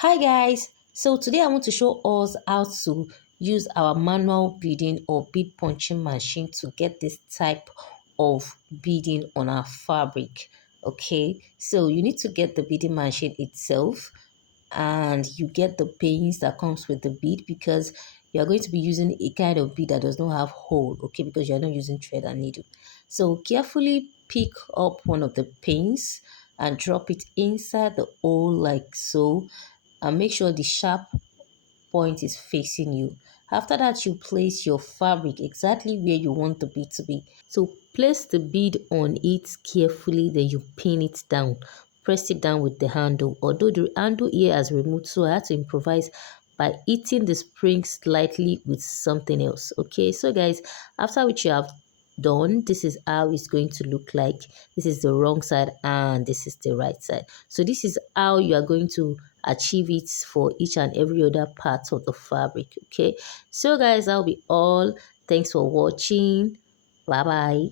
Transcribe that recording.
Hi guys, so today I want to show us how to use our manual beading or bead punching machine to get this type of beading on our fabric. Okay, so you need to get the beading machine itself, and you get the pins that comes with the bead because you're going to be using a kind of bead that does not have hole, okay, because you're not using thread and needle. So carefully pick up one of the pins and drop it inside the hole like so, and make sure the sharp point is facing you. After that, you place your fabric exactly where you want the bead to be. So place the bead on it carefully, then you pin it down. Press it down with the handle. Although the handle here has removed, so I had to improvise by hitting the spring slightly with something else. Okay, so guys, after which you have done, this is how it's going to look like. This is the wrong side and this is the right side. So this is how you are going to achieve it for each and every other part of the fabric. Okay, so guys, that'll be all. Thanks for watching. Bye bye.